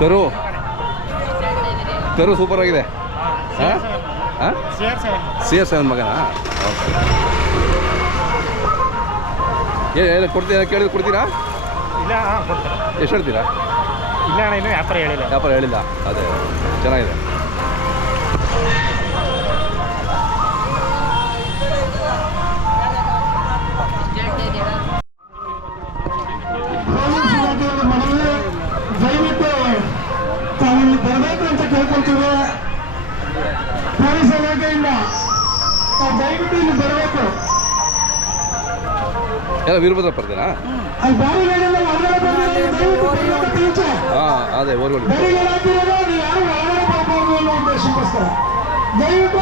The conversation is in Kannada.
ಕರು ಸೂಪರ್ ಆಗಿದೆ. CR7 ಮಗನಾ? ಏನು ಕೊಡ್ತೀರಾ? ಕೇಳಿದ್ರೆ ಕೊಡ್ತೀರಾ? ಇಲ್ಲ, ಕೊಡ್ತೀರಾ? ಎಷ್ಟು ಹೇಳ್ತೀರಾ? ಇಲ್ಲ ಅಣ್ಣ, ಇನ್ನೂ ವ್ಯಾಪಾರ ಹೇಳಿಲ್ಲ. ಅದೇ ಚೆನ್ನಾಗಿದೆ. ದಯವಿಟ್ಟು ತಾವಿಲ್ಲಿ ಬರಬೇಕು ಅಂತ ಕೇಳ್ಕೊಳ್ತೀವಿ. ಪೊಲೀಸ್ ಇಲಾಖೆಯಿಂದ ದಯವಿಟ್ಟು ಇಲ್ಲಿ ಬರಬೇಕು. ಎಲ್ಲ ವೀರಭದ್ರ ಬರ್ತೀರಾ? ಹಾಂ, ಅದೇ ಊರುಗಳು ಯಾರು ಒಳಗಡೆ ಬರ್ಬೋದು ಅನ್ನೋ ಉದ್ದೇಶಕ್ಕೋಸ್ಕರ ದಯವಿಟ್ಟು